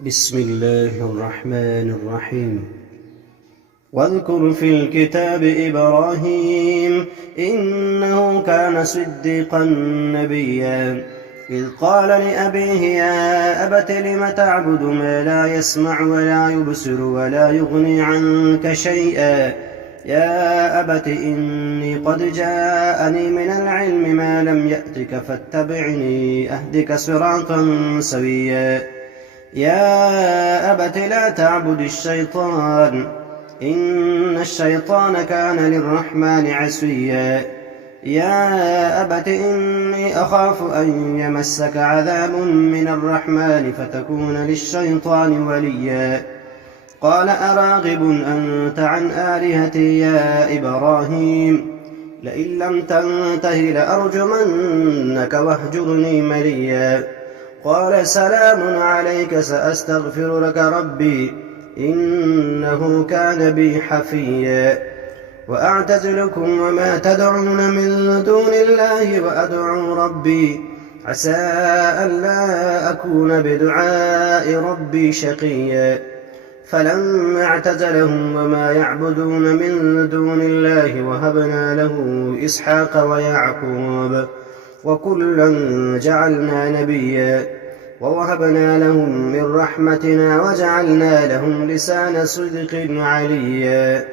بسم الله الرحمن الرحيم. واذكر في الكتاب إبراهيم إنه كان صديقا نبيا إذ قال لأبيه يا أبت لم تعبد ما لا يسمع ولا يبصر ولا يغني عنك شيئا يا أبت إني قد جاءني من العلم ما لم يأتك فاتبعني أهدك صراطا سويا يا أبت لا تعبد الشيطان إن الشيطان كان للرحمن عصيا يا أبت إني أخاف أن يمسك عذاب من الرحمن فتكون للشيطان وليا قال أراغب أنت عن آلهتي يا إبراهيم لئن لم تنته لأرجمنك واهجرني مليا قال سلام عليك سأستغفر لك ربي إنه كان بي حفيا وأعتزلكم وما تدعون من دون الله وأدعو ربي عسى ألا أكون بدعاء ربي شقيا فلما اعتزلهم وما يعبدون من دون الله وهبنا له إسحاق ويعقوب وكلا جعلنا نبيا ووهبنا لهم من رحمتنا وجعلنا لهم لسان صدق عليا